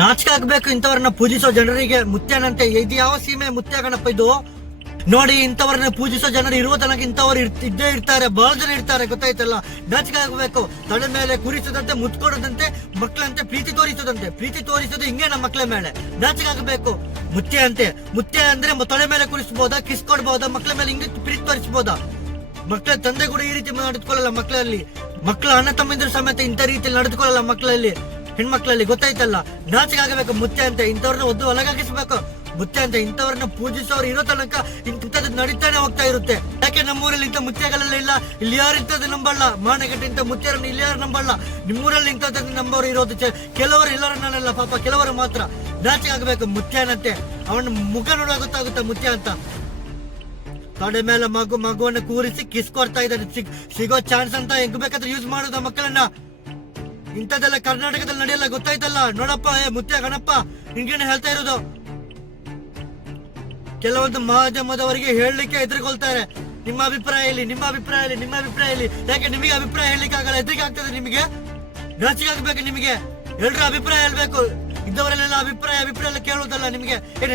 ನಾಚಿಕೆ ಆಗ್ಬೇಕು ಇಂಥವ್ರನ್ನ ಪೂಜಿಸೋ ಜನರಿಗೆ. ಮುತ್ಯನಂತೆ ಇದು ಯಾವ ಸೀಮೆ ಮುತ್ಯ ಗಣಪ ಇದು? ನೋಡಿ, ಇಂಥವ್ರನ್ನ ಪೂಜಿಸೋ ಜನರು ಇರುವ ತನಕ ಇಂಥವ್ರು ಇದ್ದೇ ಇರ್ತಾರೆ, ಬಹಳ ಜನ ಇರ್ತಾರೆ, ಗೊತ್ತಾಯ್ತಲ್ಲ. ನಾಚಿಕೆ ಆಗ್ಬೇಕು. ತಲೆ ಮೇಲೆ ಕುರಿಸದಂತೆ, ಮುತ್ಕೊಡದಂತೆ, ಮಕ್ಕಳಂತೆ ಪ್ರೀತಿ ತೋರಿಸದಂತೆ. ಪ್ರೀತಿ ತೋರಿಸೋದು ಹಿಂಗೆ ನಮ್ಮ ಮಕ್ಕಳ ಮೇಲೆ. ನಾಚಿಕೆ ಆಗ್ಬೇಕು. ಮುತ್ಯ ಅಂತೆ. ಮುತ್ಯ ಅಂದ್ರೆ ತಲೆ ಮೇಲೆ ಕುರಿಸಬಹುದಾ, ಕಿಸ್ ಕೊಡ್ಬಹುದಾ, ಮಕ್ಕಳ ಮೇಲೆ ಹಿಂಗೆ ಪ್ರೀತಿ ತೋರಿಸಬಹುದಾ? ಮಕ್ಕಳ ತಂದೆ ಕೂಡ ಈ ರೀತಿ ನಡೆದುಕೊಳ್ಳಲ್ಲ. ಮಕ್ಕಳಲ್ಲಿ ಮಕ್ಕಳ ಅಣ್ಣ ತಮ್ಮಿಂದ್ರ ಸಮೇತ ಇಂಥ ರೀತಿಯಲ್ಲಿ ನಡೆದುಕೊಳ್ಳಲ್ಲ ಮಕ್ಕಳಲ್ಲಿ, ಹೆಣ್ಮಕ್ಳಲ್ಲಿ, ಗೊತ್ತಾಯ್ತಲ್ಲ. ನಾಚಿಕೆ ಆಗಬೇಕು. ಮುತ್ಯ ಅಂತೆ ಇಂಥವ್ರನ್ನ ಒದ್ದು ಒಳಗಾಗಿಸ್ಬೇಕು. ಮುತ್ಯ ಅಂತ ಇಂಥವ್ರನ್ನ ಪೂಜಿಸೋರು ಇರೋ ತನಕ ಇಂಥದ್ದು ನಡೀತಾನೆ ಹೋಗ್ತಾ ಇರುತ್ತೆ. ಯಾಕೆ ನಮ್ಮೂರಲ್ಲಿ ಇಂಥ ಮುತ್ಯಗಳೆಲ್ಲ ಇಲ್ಲ? ಇಲ್ಲಿ ಯಾರು ಇಂಥದ್ದು ನಂಬಲ್ಲ. ಮಾನಗಟ್ಟೆ ಇಂಥ ಮುತ್ಯರನ್ನ ಇಲ್ಲಿ ಯಾರು ನಂಬಲ್ಲ. ನಿಮ್ಮೂರಲ್ಲಿ ಇಂಥದ್ದು ನಂಬೋರು ಇರೋದು ಕೆಲವರು, ಎಲ್ಲರನ್ನಲ್ಲ ಪಾಪ, ಕೆಲವರು ಮಾತ್ರ. ನಾಚಿಕೆ ಆಗಬೇಕು. ಮುತ್ಯನಂತೆ ಅವನ ಮುಖ ನೋಡುವ ಗೊತ್ತಾಗುತ್ತೆ ಮುತ್ಯ ಅಂತ. ತೊಡೆ ಮೇಲೆ ಮಗುವನ್ನ ಕೂರಿಸಿ ಕಿಸ್ ಕೊಡ್ತಾ ಇದ್ದಾರೆ. ಸಿಗೋ ಚಾನ್ಸ್ ಅಂತ ಹೆಂಗ್ ಬೇಕಾದ್ರೆ ಯೂಸ್ ಮಾಡೋದ ಮಕ್ಕಳನ್ನ. ಇಂಥದ್ದೆಲ್ಲ ಕರ್ನಾಟಕದಲ್ಲಿ ನಡೆಯಲ್ಲ, ಗೊತ್ತಾಯ್ತಲ್ಲ. ನೋಡಪ್ಪ, ಮುತ್ಯ ಗಣಪ ನಿನ್ಗೇನೆ ಹೇಳ್ತಾ ಇರೋದು. ಕೆಲವೊಂದು ಮಾಧ್ಯಮದವರಿಗೆ ಹೇಳಲಿಕ್ಕೆ ಎದುರುಕೊಳ್ತಾರೆ. ನಿಮ್ಮ ಅಭಿಪ್ರಾಯ ಇಲ್ಲಿ, ನಿಮ್ಮ ಅಭಿಪ್ರಾಯ ಇಲ್ಲಿ, ನಿಮ್ಮ ಅಭಿಪ್ರಾಯ ಇಲ್ಲಿ. ಯಾಕೆ ನಿಮಗೆ ಅಭಿಪ್ರಾಯ ಹೇಳಲಿಕ್ಕೆ ಆಗಲ್ಲ? ಎದುರಿಗೆ ಆಗ್ತದೆ ನಿಮಗೆ? ನಾಚಿಕೆ ಆಗ್ಬೇಕು ನಿಮಗೆ. ಎಲ್ರ ಅಭಿಪ್ರಾಯ ಹೇಳ್ಬೇಕು. ಇದ್ದವರೆಲ್ಲ ಅಭಿಪ್ರಾಯ ಎಲ್ಲ ಕೇಳುವುದಲ್ಲ ನಿಮಗೆ. ಏನ್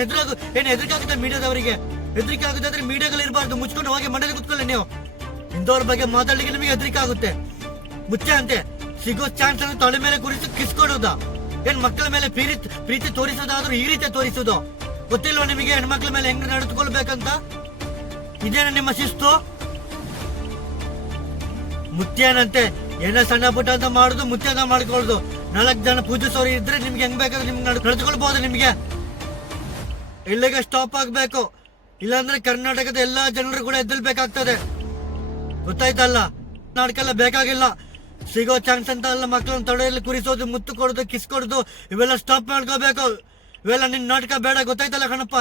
ಎದುರಿಗಾಗುತ್ತೆ ಮೀಡಿಯಾದವರಿಗೆ? ಹೆದರಿಕೆ ಆಗುತ್ತೆ. ಮೀಡಿಯಾಗಳು ಇರಬಾರ್ದು, ಮುಚ್ಕೊಂಡು ಹೋಗಿ ಮನೇಲಿ ಕುತ್ಕೊಳ್ಳಿ ನೀವು. ಇಂಥವ್ರ ಬಗ್ಗೆ ಮಾತಾಡ್ಲಿಕ್ಕೆ ನಿಮಗೆ ಹೆದರಿಕೆ ಆಗುತ್ತೆ. ಮುಚ್ಚೆ ಅಂತೆ ಸಿಗೋ ಚಾನ್ಸ್ ಅನ್ನು ತೊಳೆ ಮೇಲೆ ಕುರಿತು ಕಿಸ್ ಕೊಡೋದ? ಏನ್ ಮಕ್ಕಳ ಮೇಲೆ ಪ್ರೀತಿ ತೋರಿಸೋದಾದ್ರೂ ಈ ರೀತಿ ತೋರಿಸೋದು? ಗೊತ್ತಿಲ್ವಾ ನಿಮಗೆ ಹೆಣ್ಮಕ್ಳ ಮೇಲೆ ಹೆಂಗ್ ನಡೆದುಕೊಳ್ಬೇಕಂತ? ಇದೇನ ನಿಮ್ಮ ಶಿಸ್ತು? ಮುತ್ಯನಂತೆ ಏನೋ ಸಣ್ಣ ಪುಟ್ಟ ಅಂತ ಮಾಡುದು, ಮುತ್ಯ ಅಂತ ಮಾಡ್ಕೊಳ್ಳೋದು. 4 ಜನ ಪೂಜಿಸೋರು ಇದ್ರೆ ನಿಮ್ಗೆ ಹೆಂಗ್ ಬೇಕಾದ್ರೆ ನಿಮ್ಗೆ ನಡೆದುಕೊಳ್ಬಹುದು. ನಿಮ್ಗೆ ಇಲ್ಲಿಗೆ ಸ್ಟಾಪ್ ಆಗ್ಬೇಕು. ಇಲ್ಲಾಂದ್ರೆ ಕರ್ನಾಟಕದ ಎಲ್ಲಾ ಜನರು ಕೂಡ ಎದ್ದಲ್ಬೇಕಾಗ್ತದೆ, ಗೊತ್ತಾಯ್ತಲ್ಲ. ನಾಟಕೆಲ್ಲ ಬೇಕಾಗಿಲ್ಲ. ಸಿಗೋ ಚಾನ್ಸ್ ಅಂತ ಅಲ್ಲ ಮಕ್ಕಳನ್ನ ತೊಡೆಯಲ್ಲಿ ಕುರಿಸೋದು, ಮುತ್ತು ಕೊಡೋದು, ಕಿಸ್ ಕೊಡೋದು, ಇವೆಲ್ಲ ಸ್ಟಾಪ್ ಮಾಡ್ಕೋಬೇಕು. ಇವೆಲ್ಲ ನಿನ್ ನಾಟಕ ಬೇಡ, ಗೊತ್ತಾಯ್ತಲ್ಲ ಕಣಪ್ಪ.